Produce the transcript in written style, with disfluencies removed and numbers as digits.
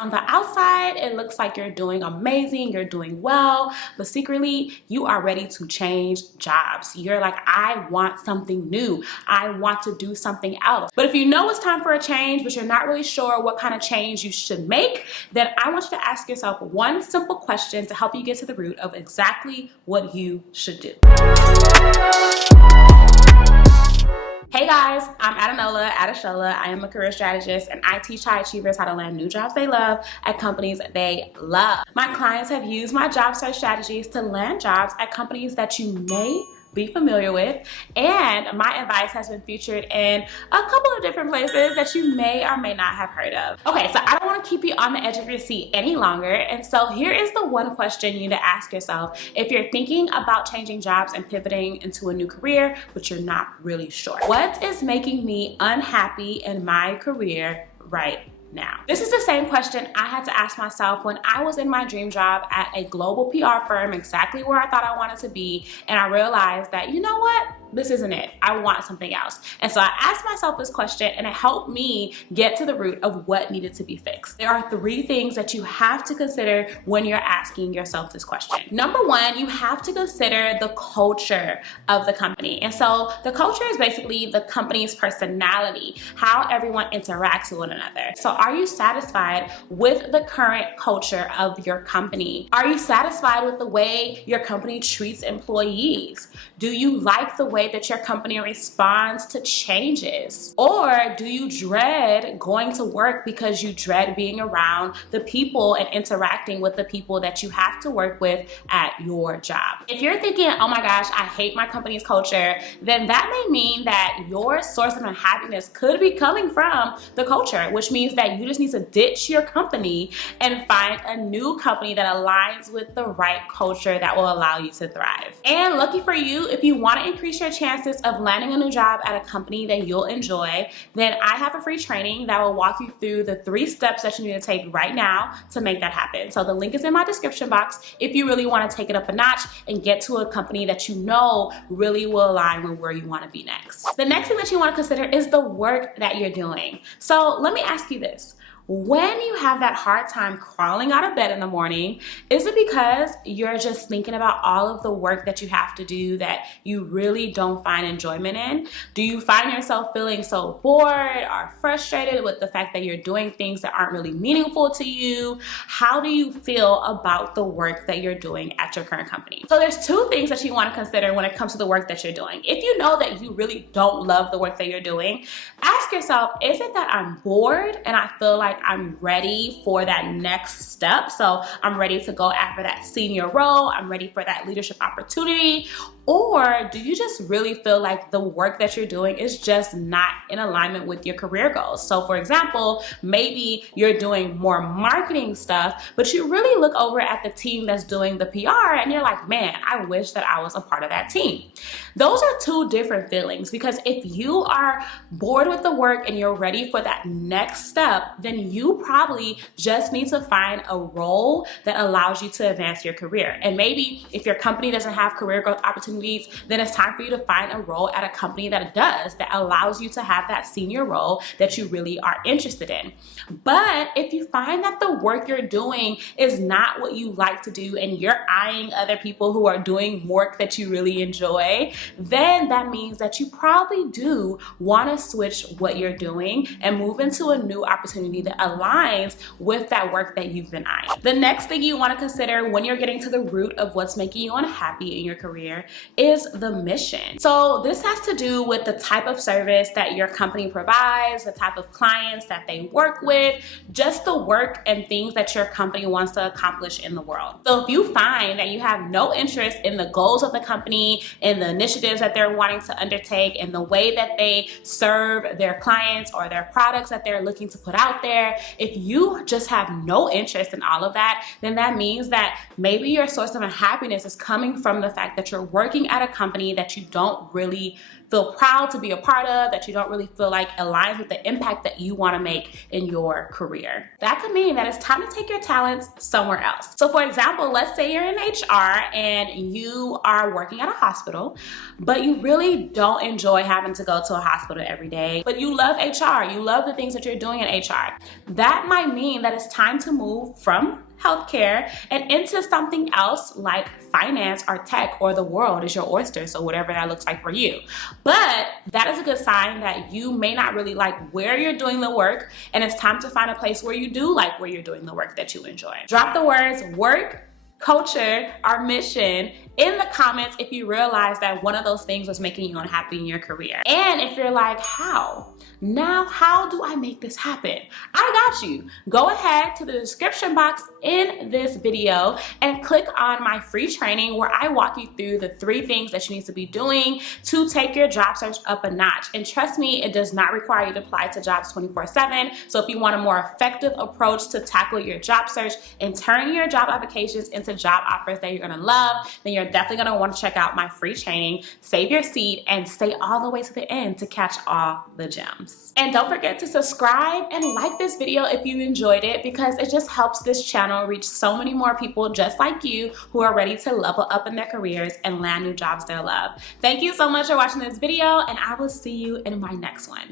On the outside, it looks like you're doing amazing, you're doing well, but secretly, you are ready to change jobs. You're like, I want something new. I want to do something else. But if you know it's time for a change, but you're not really sure what kind of change you should make, then I want you to ask yourself one simple question to help you get to the root of exactly what you should do. Hey guys, I'm Adeshola. I am a career strategist and I teach high achievers how to land new jobs they love at companies they love. My clients have used my job search strategies to land jobs at companies that you may be familiar with, and my advice has been featured in a couple of different places that you may or may not have heard of. Okay, so I don't want to keep you on the edge of your seat any longer, and so here is the one question you need to ask yourself if you're thinking about changing jobs and pivoting into a new career, but you're not really sure. What is making me unhappy in my career right now? This is the same question I had to ask myself when I was in my dream job at a global PR firm, exactly where I thought I wanted to be, and I realized that, you know what? This isn't it. I want something else. And so I asked myself this question and it helped me get to the root of what needed to be fixed. There are 3 things that you have to consider when you're asking yourself this question. Number 1, you have to consider the culture of the company. And so the culture is basically the company's personality, how everyone interacts with one another. So are you satisfied with the current culture of your company? Are you satisfied with the way your company treats employees? Do you like the way that your company responds to changes? Or do you dread going to work because you dread being around the people and interacting with the people that you have to work with at your job? If you're thinking, oh my gosh, I hate my company's culture, then that may mean that your source of unhappiness could be coming from the culture, which means that you just need to ditch your company and find a new company that aligns with the right culture that will allow you to thrive. And lucky for you, if you want to increase your chances of landing a new job at a company that you'll enjoy, then I have a free training that will walk you through the 3 steps that you need to take right now to make that happen. So the link is in my description box if you really want to take it up a notch and get to a company that you know really will align with where you want to be next. The next thing that you want to consider is the work that you're doing. So let me ask you this. When you have that hard time crawling out of bed in the morning, is it because you're just thinking about all of the work that you have to do that you really don't find enjoyment in? Do you find yourself feeling so bored or frustrated with the fact that you're doing things that aren't really meaningful to you? How do you feel about the work that you're doing at your current company? So there's 2 things that you want to consider when it comes to the work that you're doing. If you know that you really don't love the work that you're doing, ask yourself, is it that I'm bored and I feel like I'm ready for that next step? So I'm ready to go after that senior role. I'm ready for that leadership opportunity. Or do you just really feel like the work that you're doing is just not in alignment with your career goals? So for example, maybe you're doing more marketing stuff, but you really look over at the team that's doing the PR and you're like, man, I wish that I was a part of that team. Those are 2 different feelings, because if you are bored with the work and you're ready for that next step, then you probably just need to find a role that allows you to advance your career. And maybe if your company doesn't have career growth opportunities, then it's time for you to find a role at a company that does, that allows you to have that senior role that you really are interested in. But if you find that the work you're doing is not what you like to do and you're eyeing other people who are doing work that you really enjoy, then that means that you probably do want to switch what you're doing and move into a new opportunity that aligns with that work that you've been eyeing. The next thing you want to consider when you're getting to the root of what's making you unhappy in your career is the mission. So this has to do with the type of service that your company provides, the type of clients that they work with, just the work and things that your company wants to accomplish in the world. So if you find that you have no interest in the goals of the company, in the initiatives that they're wanting to undertake, in the way that they serve their clients or their products that they're looking to put out there, if you just have no interest in all of that, then that means that maybe your source of unhappiness is coming from the fact that you're working at a company that you don't really feel proud to be a part of, that you don't really feel like aligns with the impact that you want to make in your career. That could mean that it's time to take your talents somewhere else. So for example, let's say you're in HR and you are working at a hospital, but you really don't enjoy having to go to a hospital every day, but you love HR, you love the things that you're doing in HR. That might mean that it's time to move from healthcare and into something else like finance or tech, or the world is your oyster, so whatever that looks like for you. But that is a good sign that you may not really like where you're doing the work, and it's time to find a place where you do like where you're doing the work that you enjoy. Drop the words work, culture, or mission in the comments if you realize that one of those things was making you unhappy in your career. And if you're like, how? Now, how do I make this happen? I got you. Go ahead to the description box in this video and click on my free training where I walk you through the 3 things that you need to be doing to take your job search up a notch. And trust me, it does not require you to apply to jobs 24/7. So if you want a more effective approach to tackle your job search and turn your job applications into job offers that you're gonna love, then you're definitely gonna want to check out my free training. Save your seat and stay all the way to the end to catch all the gems. And don't forget to subscribe and like this video if you enjoyed it, because it just helps this channel reach so many more people just like you who are ready to level up in their careers and land new jobs they love. Thank you so much for watching this video, and I will see you in my next one.